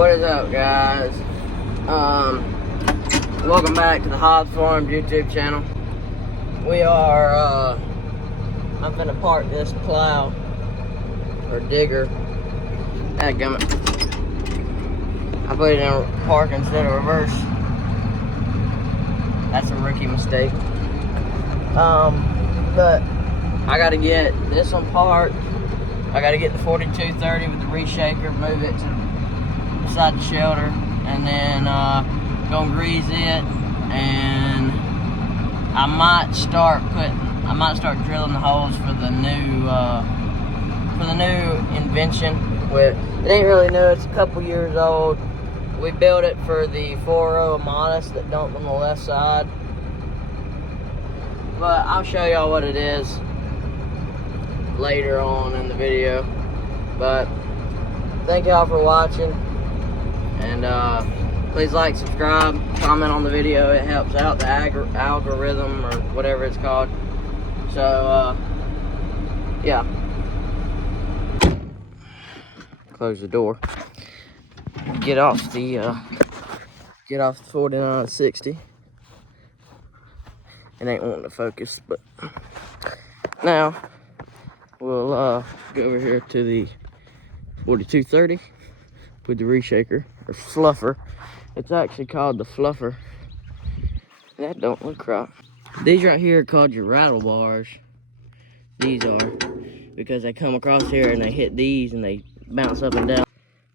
What is up, guys? Welcome back to the Hobbs Farms YouTube channel. We are, I'm gonna park this plow, or digger. Dadgummit. I put it in park instead of reverse. That's a rookie mistake. But I gotta get this one parked. I gotta get the 4230 with the reshaker, move it to beside the shelter, and then gonna grease it, and I might start drilling the holes for the new invention. It ain't really new, it's a couple years old. We built it for the 4.0 Modus that dumped on the left side. But I'll show y'all what it is later on in the video. But thank y'all for watching, and please like, subscribe, comment on the video. It helps out the algorithm, or whatever it's called. So yeah, close the door. Get off the 4960. It ain't wanting to focus, but now we'll go over here to the 4230 with the reshaker, or fluffer. It's actually called the fluffer. That don't look right. These right here are called your rattle bars. These are, because they come across here and they hit these and they bounce up and down.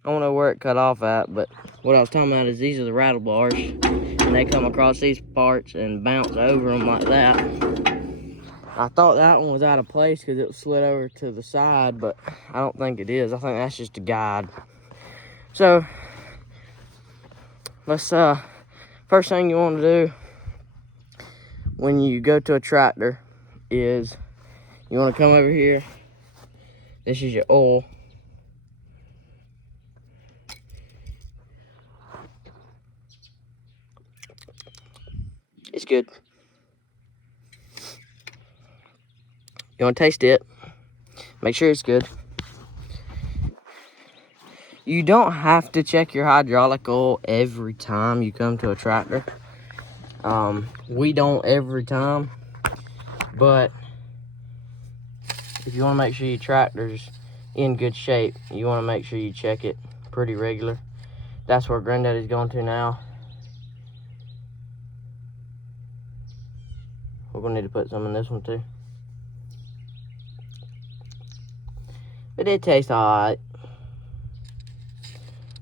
I don't know where it cut off at, but what I was talking about is these are the rattle bars, and they come across these parts and bounce over them like that. I thought that one was out of place because it was slid over to the side, but I don't think it is. I think that's just a guide. So let's first thing you want to do when you go to a tractor is you want to come over here. This is your oil. It's good. You want to taste it. Make sure it's good. You don't have to check your hydraulic oil every time you come to a tractor. We don't every time. But if you want to make sure your tractor's in good shape, you want to make sure you check it pretty regular. That's where Granddaddy's going to now. We're gonna need to put some in this one too. It did taste alright,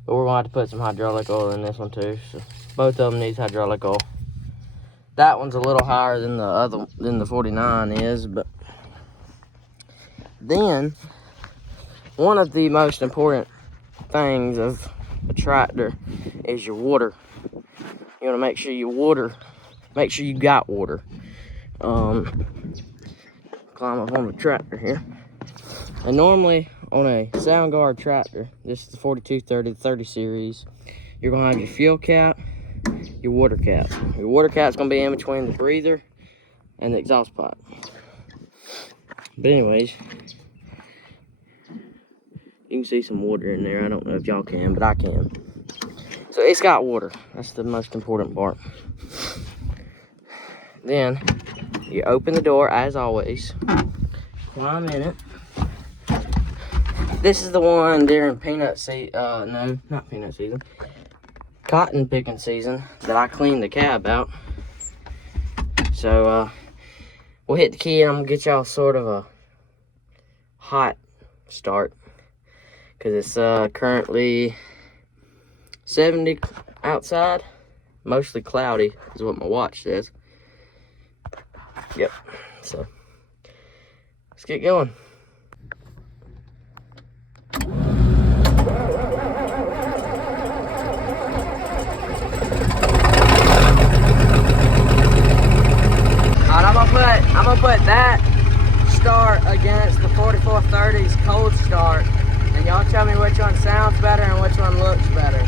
but we're gonna have to put some hydraulic oil in this one too. So both of them needs hydraulic oil. That one's a little higher than the 49 is, but then one of the most important things of a tractor is your water. You want to make sure you make sure you got water. Climb up on the tractor here, and normally on a Soundguard tractor, this is the 4230, the 30 series, you're gonna have your fuel cap, your water cap. Your water cap's gonna be in between the breather and the exhaust pipe. But anyways, you can see some water in there. I don't know if y'all can, but I can. So it's got water. That's the most important part. Then you open the door as always, climb in it. This is the one during no, not peanut season, cotton picking season that I cleaned the cab out. So we'll hit the key and I'm gonna get y'all sort of a hot start, because it's currently 70 outside, mostly cloudy is what my watch says. Yep, so let's get going. Alright, I'm gonna put that start against the 4430's cold start, and y'all tell me which one sounds better and which one looks better.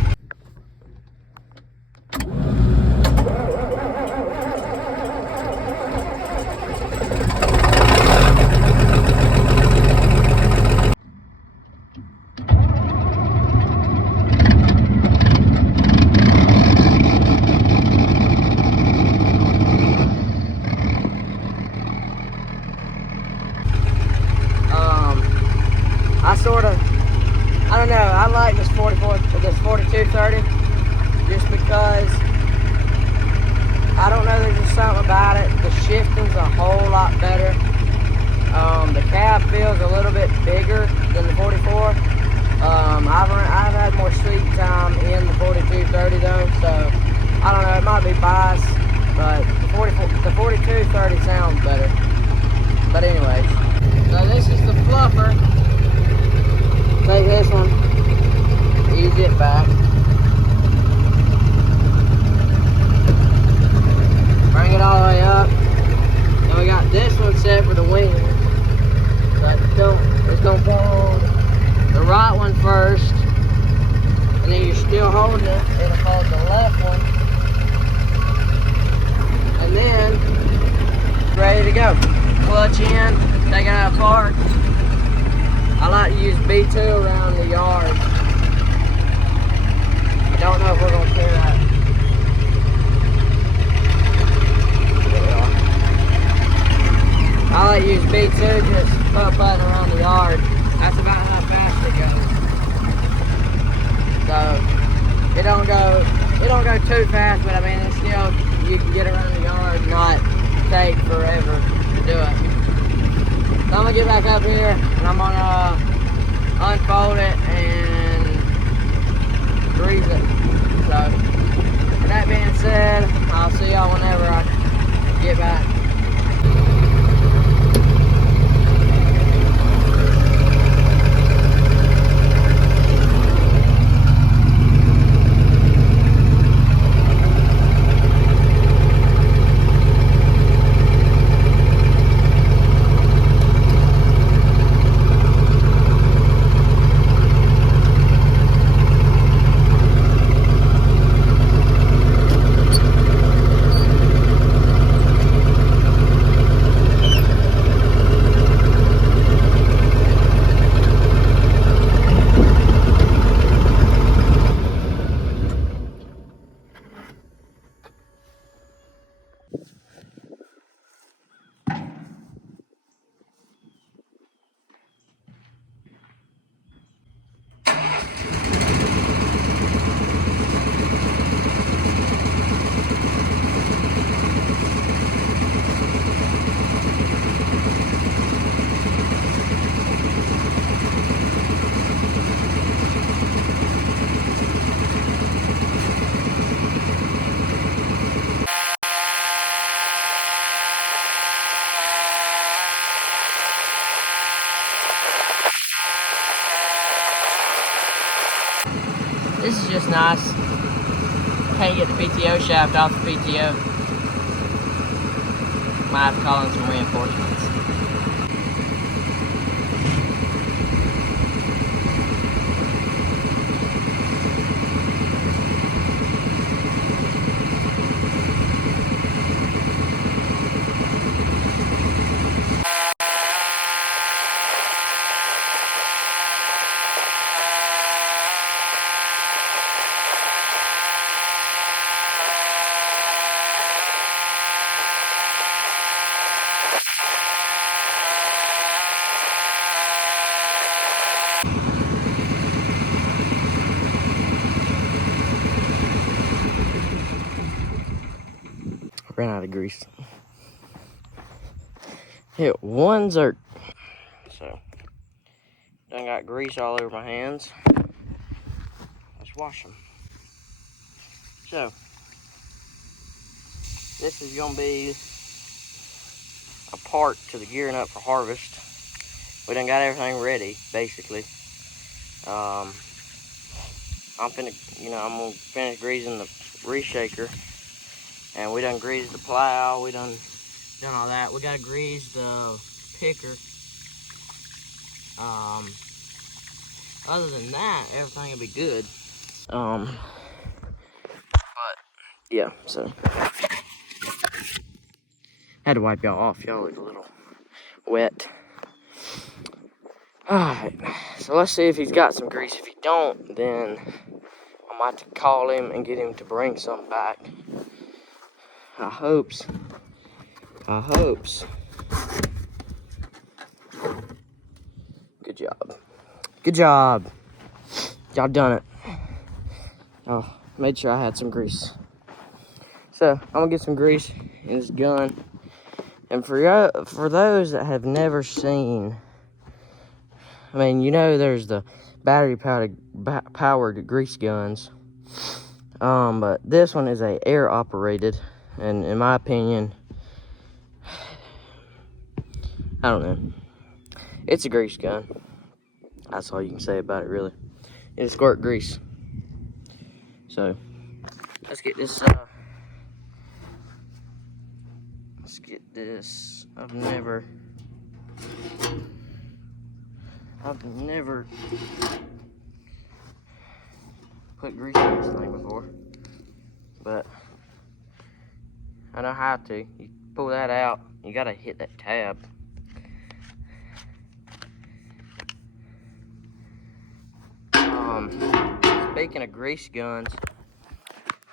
the back. Bring it all the way up. Then we got this one set for the wing. So it's gonna go on the right one first. And then you're still holding it, it'll hold the left one. And then it's ready to go. Clutch in, take it out apart. I like to use B2 around the yard. I don't know if we're gonna clear that. There we are. I like to use B2 just putt around the yard. That's about how fast it goes. So it don't go too fast, but I mean it's still, you can get around the yard and not take forever to do it. So I'm gonna get back up here and I'm gonna unfold it and grease it. So with that being said, I'll see y'all whenever I get back. This is just nice. Can't get the PTO shaft off the PTO. Might have to call in some reinforcements. Ran out of grease. Hit one zert. So, done got grease all over my hands. Let's wash them. So, this is gonna be a part to the gearing up for harvest. We done got everything ready, basically. I'm gonna finish greasing the reshaker. And we done greased the plow, we done all that. We gotta grease the picker. Other than that, everything will be good. But yeah, so had to wipe y'all off. Y'all look a little wet. Alright, so let's see if he's got some grease. If he don't, then I might have to call him and get him to bring some back. I hopes. Good job. Good job. Y'all done it. Oh, made sure I had some grease. So I'm gonna get some grease in this gun. And for those that have never seen, I mean, you know, there's the battery powered grease guns. But this one is a air operated, and in my opinion, I don't know. It's a grease gun. That's all you can say about it, really. It'll squirt grease. So let's get this. Let's get this. I've never put grease in this thing before, but I know how to. You pull that out, you gotta hit that tab. Speaking of grease guns,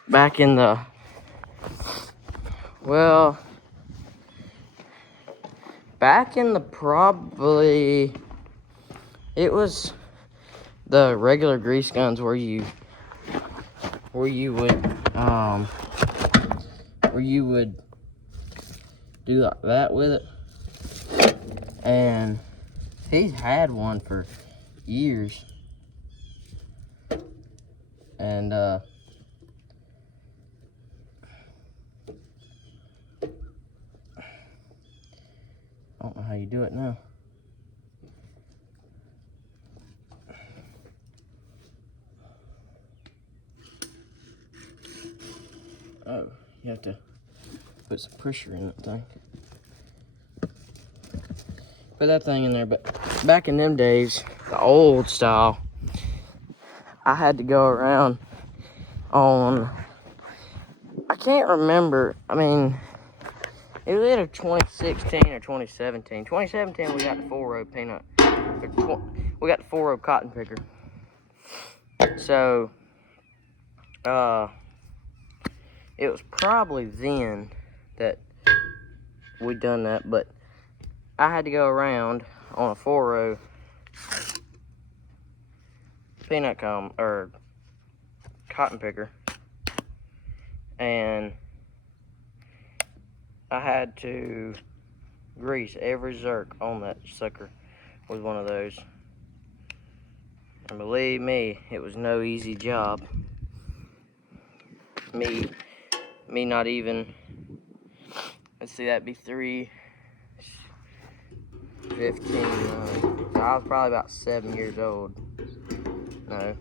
back in the, probably, it was the regular grease guns where you would do like that with it. And he's had one for years. And I don't know how you do it now. Oh, you have to put some pressure in that thing. Put that thing in there. But back in them days, the old style, I had to go around on, I can't remember, I mean, it was either 2016 or 2017. 2017, we got the 4-row peanut, we got the 4-row cotton picker. So, it was probably then that we done that, but I had to go around on a 4-row peanut comb, or cotton picker, and I had to grease every zerk on that sucker with one of those. And believe me, it was no easy job. Me not even, let's see, that'd be 3, 15, I was probably about 7 years old. No,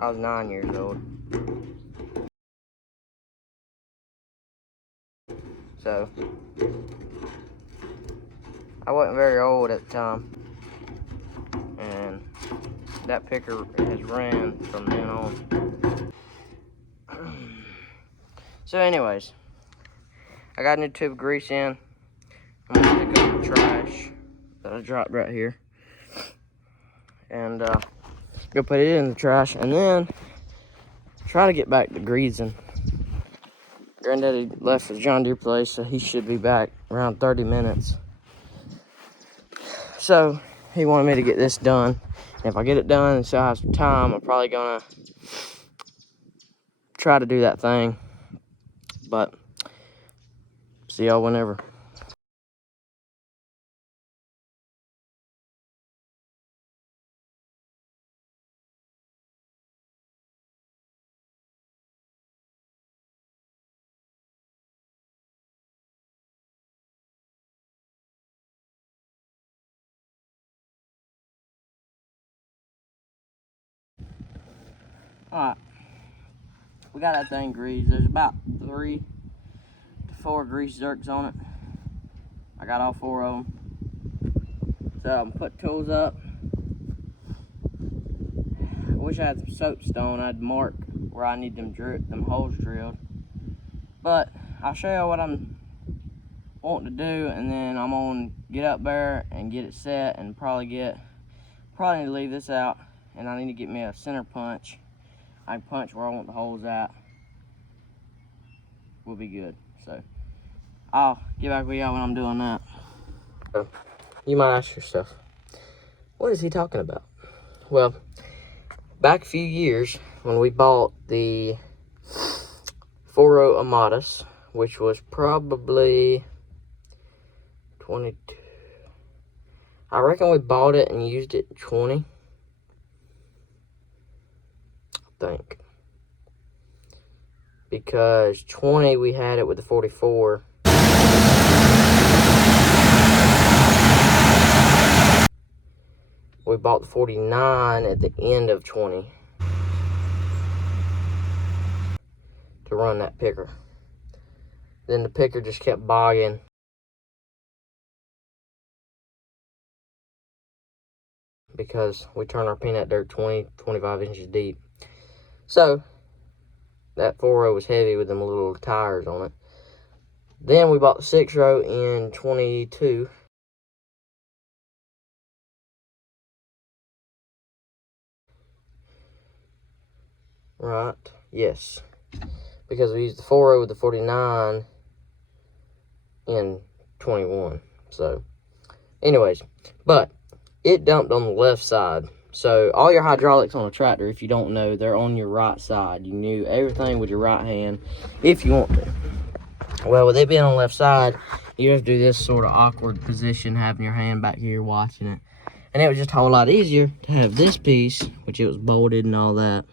I was 9 years old. So, I wasn't very old at the time. And that picker has ran from then on. So anyways, I got a new tube of grease in. I'm gonna pick up the trash that I dropped right here. And go put it in the trash, and then try to get back to greasing. Granddaddy left for the John Deere place, so he should be back around 30 minutes. So he wanted me to get this done. And if I get it done and still have some time, I'm probably gonna try to do that thing. But see y'all whenever. Alright, we got that thing greased. There's about 3 to 4 grease zerks on it. I got all 4 of them. So I'm gonna put tools up. I wish I had some soapstone. I'd mark where I need them holes drilled. But I'll show you what I'm wanting to do, and then I'm gonna get up there and get it set, and probably need to leave this out, and I need to get me a center punch. I can punch where I want the holes at. Will be good. So I'll get back with y'all when I'm doing that. You might ask yourself, what is he talking about? Well, back a few years when we bought the 4-row Amadas, which was probably 22. I reckon we bought it and used it 20. I think. Because 20 we had it with the 44. We bought the 49 at the end of 20. to run that picker. Then the picker just kept bogging. Because we turn our peanut dirt 20, 25 inches deep. So, that 4-row was heavy with them little tires on it. Then we bought the 6-row in 22. Right, yes. Because we used the 4-row with the 49 in 21. So, anyways, but it dumped on the left side. So, all your hydraulics on a tractor, if you don't know, they're on your right side. You do everything with your right hand if you want to. Well, with it being on the left side, you have to do this sort of awkward position, having your hand back here watching it. And it was just a whole lot easier to have this piece, which it was bolted and all that.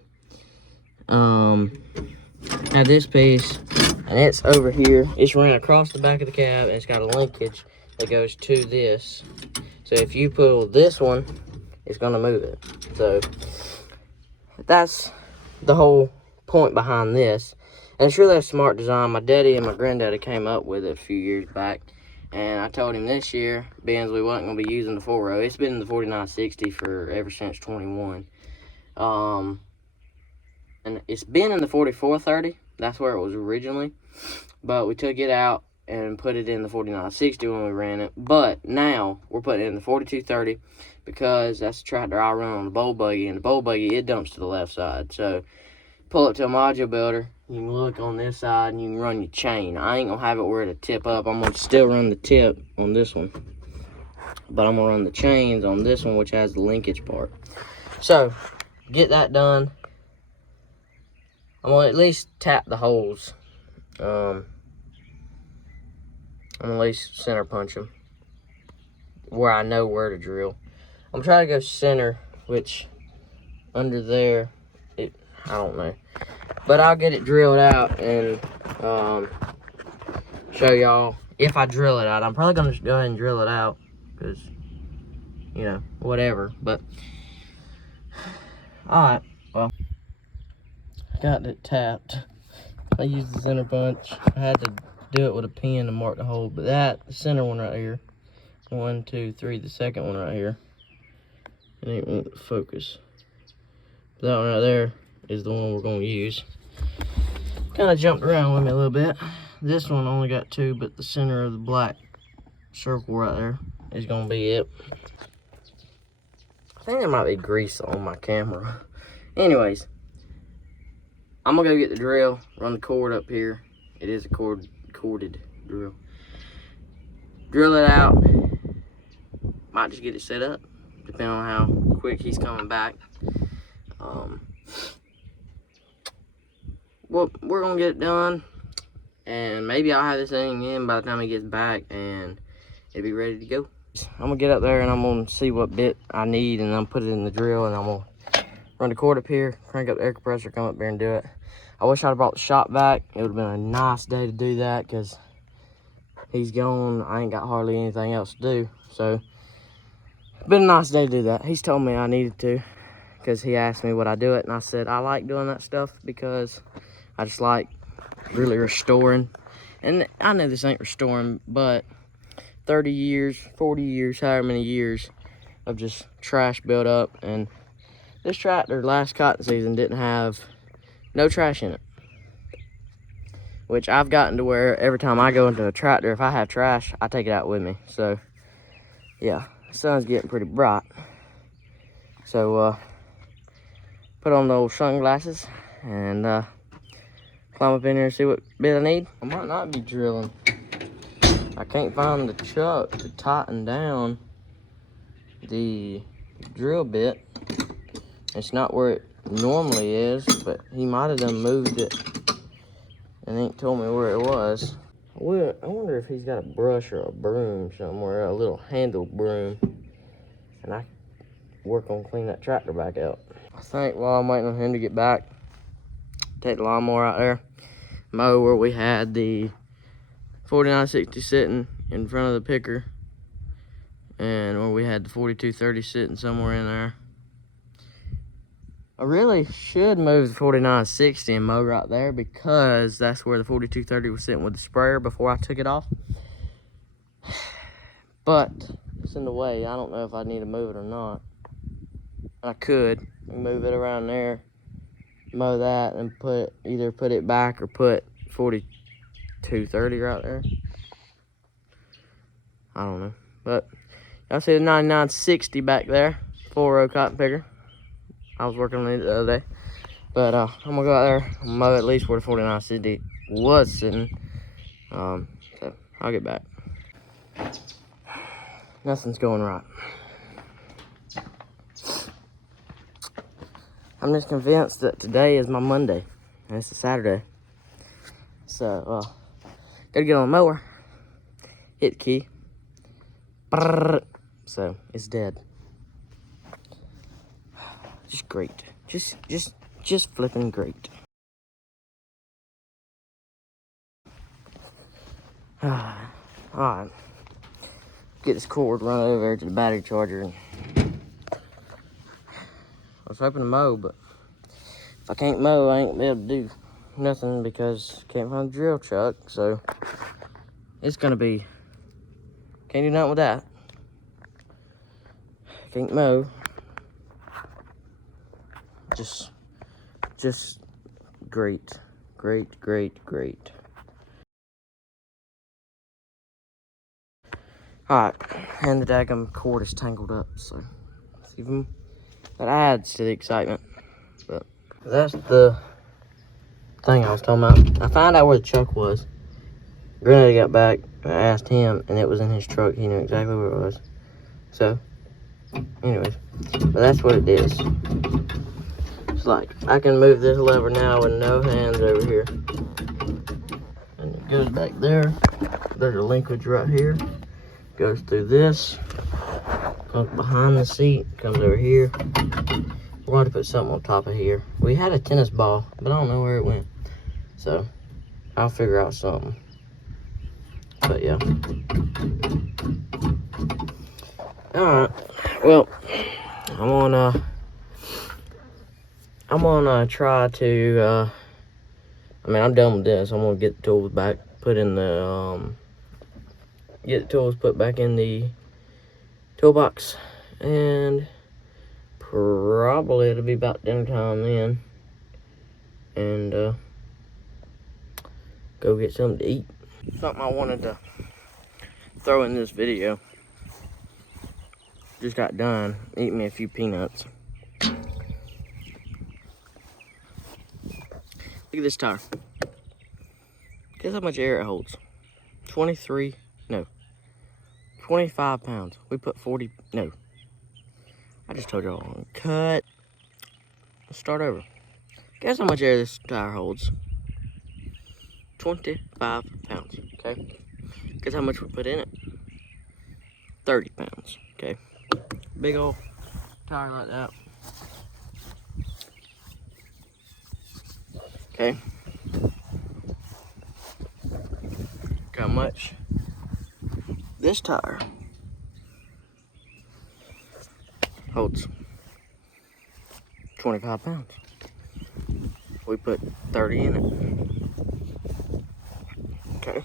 Have this piece, and it's over here. It's ran across the back of the cab, and it's got a linkage that goes to this. So if you pull this one, it's gonna move it. So that's the whole point behind this. And it's really a smart design. My daddy and my granddaddy came up with it a few years back. And I told him this year, being we wasn't going to be using the 4-row. It's been in the 4960 for ever since 21. And it's been in the 4430. That's where it was originally. But we took it out and put it in the 4960 when we ran it. But now we're putting it in the 4230 because that's the tractor I run on the bowl buggy. And the bowl buggy, it dumps to the left side. So pull it to a module builder. You can look on this side and you can run your chain. I ain't gonna have it where it'll tip up. I'm gonna still run the tip on this one, but I'm gonna run the chains on this one, which has the linkage part. So get that done. I'm gonna at least tap the holes. I'm gonna at least center punch them where I know where to drill. I'm trying to go center, which under there, I don't know. But I'll get it drilled out and show y'all if I drill it out. I'm probably going to go ahead and drill it out because, you know, whatever. But, alright, well, got it tapped. I used the center punch. I had to do it with a pen to mark the hole. But that, the center one right here, 1, 2, 3, the second one right here, it ain't want to focus. But that one right there is the one we're going to use. Kind of jumped around with me a little bit. This one only got 2, but the center of the black circle right there is going to be it. I think there might be grease on my camera. Anyways, I'm going to go get the drill, run the cord up here. It is a corded drill. Drill it out. Might just get it set up, depending on how quick he's coming back. Well, we're gonna get it done, and maybe I'll have this thing in by the time he gets back, and it'll be ready to go. I'm gonna get up there and I'm gonna see what bit I need, and I'm put it in the drill, and I'm gonna run the cord up here, crank up the air compressor, come up there and do it. I wish I'd brought the shop back. It would have been a nice day to do that because he's gone. I ain't got hardly anything else to do, so it's been a nice day to do that. He's told me I needed to because he asked me would I do it, and I said I like doing that stuff because I just like really restoring. And I know this ain't restoring, but 30 years, 40 years, however many years of just trash built up. And this tractor last cotton season didn't have no trash in it. Which I've gotten to where every time I go into a tractor, if I have trash, I take it out with me. So, yeah, the sun's getting pretty bright. So, put on those sunglasses and climb up in here and see what bit I need. I might not be drilling. I can't find the chuck to tighten down the drill bit. It's not where it normally is, but he might have done moved it and ain't told me where it was. I wonder if he's got a brush or a broom somewhere, a little handle broom, and I can work on cleaning that tractor back out. I think while I'm waiting on him to get back, take the lawnmower out there, mow where we had the 4960 sitting in front of the picker, and where we had the 4230 sitting somewhere in there. I really should move the 4960 and mow right there because that's where the 4230 was sitting with the sprayer before I took it off. But it's in the way. I don't know if I need to move it or not. I could move it around there, mow that, and either put it back or put 4230 right there. I don't know. But y'all see the 9960 back there, 4-row cotton picker. I was working on it the other day. But I'm gonna go out there and mow at least where the 4960 was sitting. So I'll get back. Nothing's going right. I'm just convinced that today is my Monday and it's a Saturday. So gotta get on the mower, hit the key. Brrr. So it's dead. Just great. Just flipping great. Alright. Get this cord, run over to the battery charger. And I was hoping to mow, but if I can't mow, I ain't gonna be able to do nothing because I can't find a drill chuck. So it's gonna be, can't do nothing with that. Can't mow. Just great. Alright, and the daggum cord is tangled up, so it's even, that adds to the excitement. But that's the thing I was talking about. I found out where the chuck was. Granddaddy got back, I asked him, and it was in his truck. He knew exactly where it was. So, anyways, but that's what it is. It's like, I can move this lever now with no hands over here. And it goes back there. There's a linkage right here. Goes through this. Comes behind the seat. Comes over here. We're going to put something on top of here. We had a tennis ball, but I don't know where it went. So, I'll figure out something. But yeah. Alright. Well, I'm gonna try to, I'm done with this. I'm gonna get the tools back, get the tools put back in the toolbox, and probably it'll be about dinner time then, and go get something to eat. Something I wanted to throw in this video. Just got done eating me a few peanuts. Look at this tire. Guess how much air it holds? 25 pounds. We put 40, no. I just told y'all, cut. Let's start over. Guess how much air this tire holds? 25 pounds, okay? Guess how much we put in it? 30 pounds, okay? Big old tire like that. Okay. How much this tire holds? 25 pounds. We put 30 in it. Okay.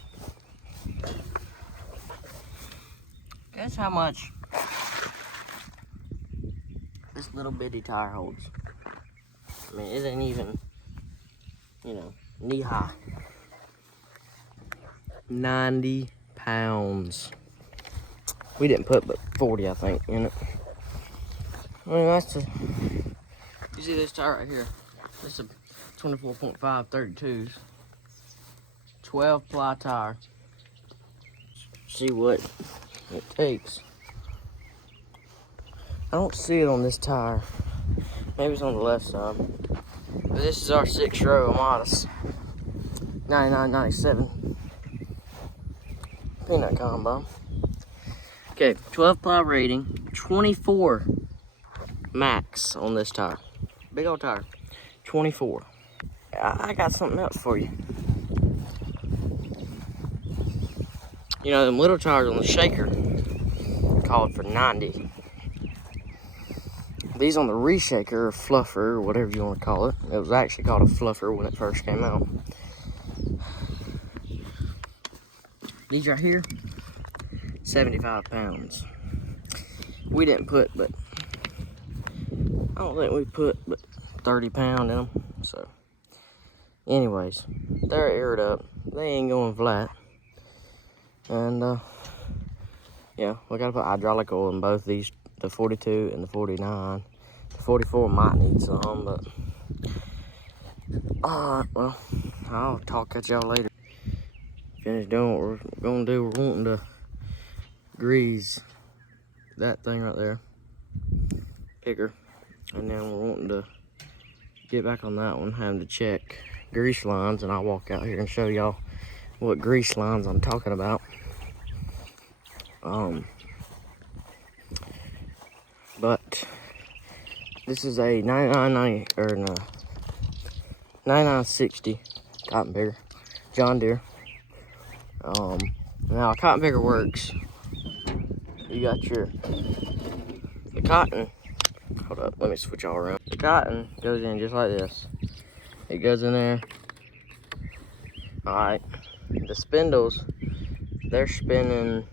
Guess how much this little bitty tire holds? I mean, it ain't even, knee high. 90 pounds. We didn't put but 40, I think, in it. I mean, you see this tire right here? This is a 24.5 32s. 12 ply tire. See what it takes. I don't see it on this tire. Maybe it's on the left side. But this is our 6-row Amatis. 99.97. Peanut combo. Okay, 12 ply rating, 24 max on this tire. Big old tire, 24. I got something else for you. You know, them little tires on the shaker called for 90. these on the reshaker, or fluffer, or whatever you want to call it. It was actually called a fluffer when it first came out. These right here, 75 pounds. We didn't put, but I don't think we put but 30 pounds in them. So, anyways, they're aired up. They ain't going flat. And yeah, we gotta put hydraulic oil in both these, the 42 and the 49. The 44 might need some, but alright, well, I'll talk at y'all later. Finish doing what we're gonna do. We're wanting to grease that thing right there, picker, and then we're wanting to get back on that one, having to check grease lines, and I'll walk out here and show y'all what grease lines I'm talking about. But this is a 9960 cotton picker, John Deere. Now a cotton picker works. You got the cotton. Hold up, let me switch all around. The cotton goes in just like this. It goes in there. All right. The spindles, they're spinning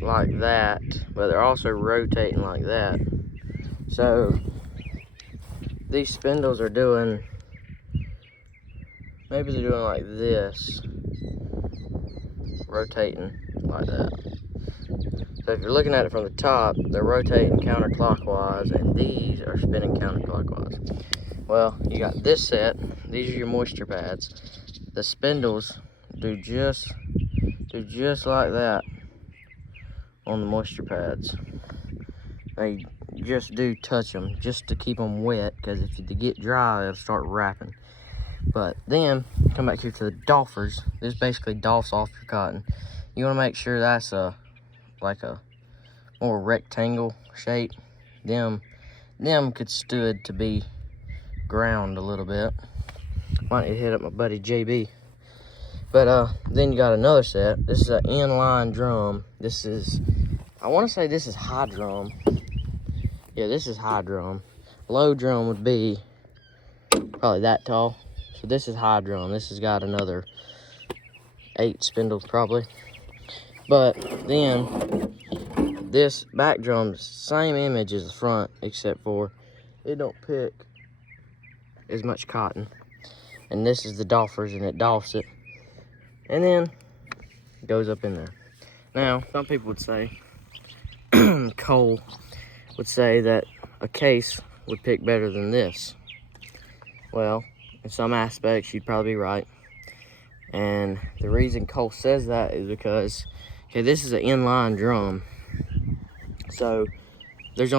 like that, but they're also rotating like that. So these spindles are doing, maybe they're doing like this, rotating like that. So if you're looking at it from the top, they're rotating counterclockwise, and these are spinning counterclockwise. Well, you got this set. These are your moisture pads. The spindles do just like that on the moisture pads. They just do touch them just to keep them wet, because if they get dry, they'll start wrapping. But then come back here to the doffers. This basically doffs off your cotton. You want to make sure that's like a more rectangle shape. Them could stood to be ground a little bit. Might need to hit up my buddy JB. But then you got another set. This is an inline drum. This is, I want to say this is high drum. Yeah, this is high drum. Low drum would be probably that tall. So this is high drum. This has got another 8 spindles probably. But then this back drum's same image as the front, except for it don't pick as much cotton. And this is the doffers, and it doffs it. And then it goes up in there. Now, some people would say, Cole would say that a case would pick better than this. Well, in some aspects, you'd probably be right. And the reason Cole says that is because, okay, this is an inline drum. So there's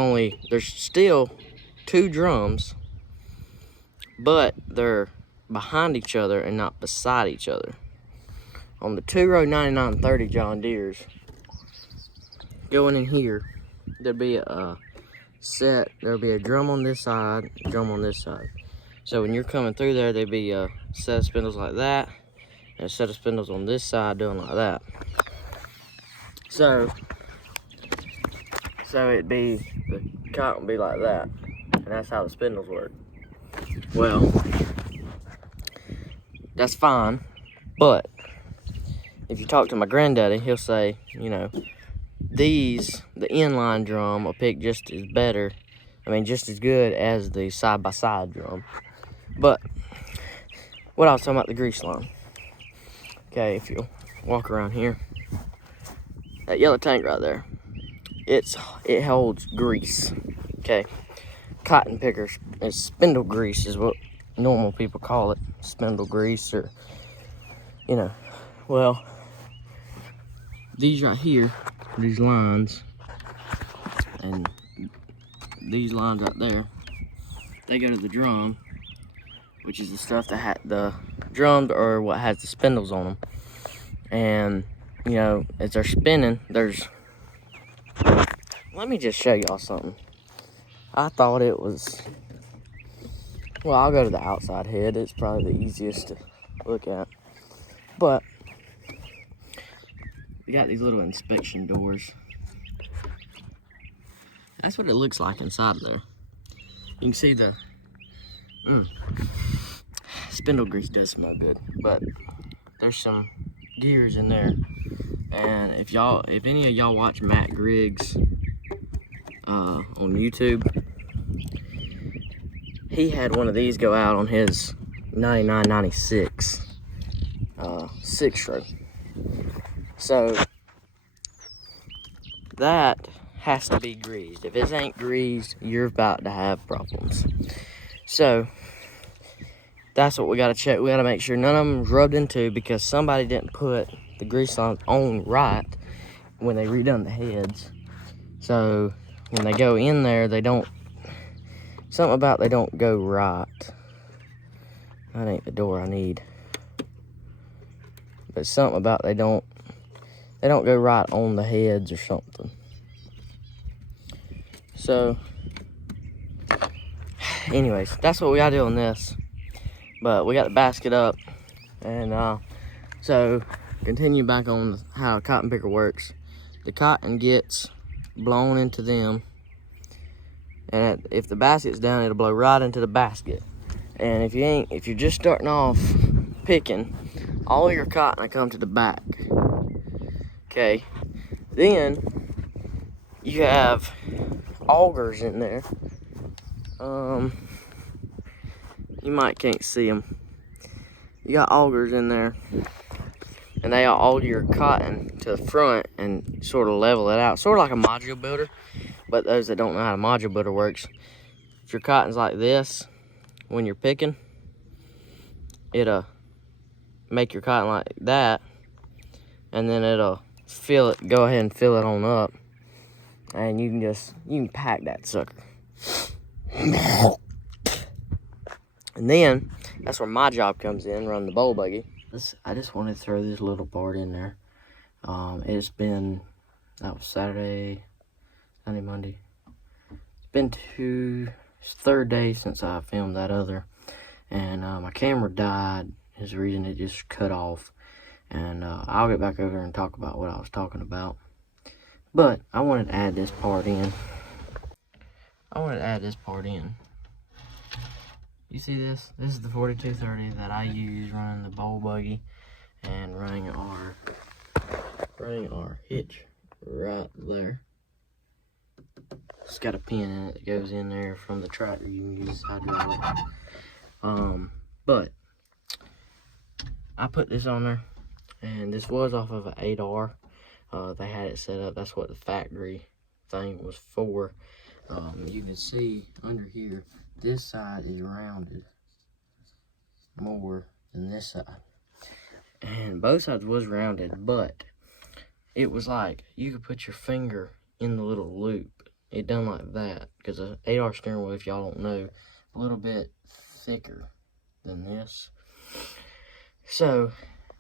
still 2 drums, but they're behind each other and not beside each other. On the 2-row 9930 John Deere's, going in here, there'll be a drum on this side, drum on this side. So when you're coming through there, there'll be a set of spindles like that, and a set of spindles on this side doing like that. So it'd be, the cotton would be like that, and that's how the spindles work. Well, that's fine, but if you talk to my granddaddy, he'll say, you know, the inline drum will pick just as good as the side-by-side drum. But what I was talking about, the grease line. Okay, if you walk around here, that yellow tank right there, it holds grease. Okay, cotton pickers, it's spindle grease is what normal people call it, spindle grease, or, you know. Well, these right here, these lines, and these lines right there, they go to the drum, which is the stuff that the drums, or what has the spindles on them. And, you know, as they're spinning, let me just show y'all something. I thought it was, well, I'll go to the outside head. It's probably the easiest to look at. But we got these little inspection doors That's what it looks like inside of there. You can see the spindle grease does smell good, but there's some gears in there. And if any of y'all watch Matt Griggs on YouTube, he had one of these go out on his 9996 6-stroke. So that has to be greased. If it ain't greased, you're about to have problems. So that's what we gotta check. We gotta make sure none of them's rubbed into, because somebody didn't put the grease on right when they redone the heads. So when they go in there, they don't, something about they don't go right. That ain't the door I need. But something about they don't go right on the heads or something. So anyways, that's what we gotta do on this. But we got the basket up, and so continue back on how a cotton picker works. The cotton gets blown into them, and if the basket's down, it'll blow right into the basket. And if you're just starting off picking, all your cotton will come to the back. Okay, then you have augers in there. You might can't see them. You got augers in there, and they auger your cotton to the front and sort of level it out, sort of like a module builder. But those that don't know how a module builder works, if your cotton's like this, when you're picking, it'll make your cotton like that, and then it'll go ahead and fill it on up, and you can pack that sucker. And then that's where my job comes in, run the bowl buggy. I just wanted to throw this little part in there. That was Saturday, Sunday, Monday. It's been third day since I filmed that other, and my camera died is the reason it just cut off. And I'll get back over and talk about what I was talking about. But I wanted to add this part in. You see this? This is the 4230 that I use running the bowl buggy and running our hitch right there. It's got a pin in it that goes in there from the tractor. You can use this hydraulic. But I put this on there, and this was off of an 8R. They had it set up. That's what the factory thing was for. You can see under here, this side is rounded more than this side. And both sides was rounded, but it was like you could put your finger in the little loop. It done like that, because an 8R steering wheel, if y'all don't know, a little bit thicker than this. So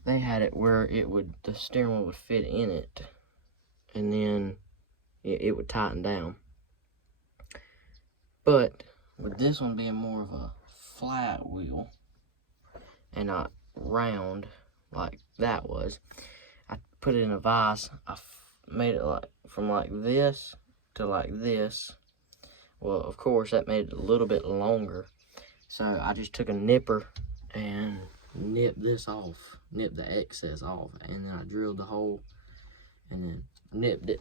they had it where the steering wheel would fit in it, and then it would tighten down. But with this one being more of a flat wheel and not round like that was, I put it in a vise. I made it from like this to like this. Well, of course, that made it a little bit longer. So I just took a nipper and nipped the excess off, and then I drilled the hole and then nipped it,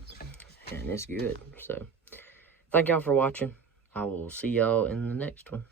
and it's good. So thank y'all for watching. I will see y'all in the next one.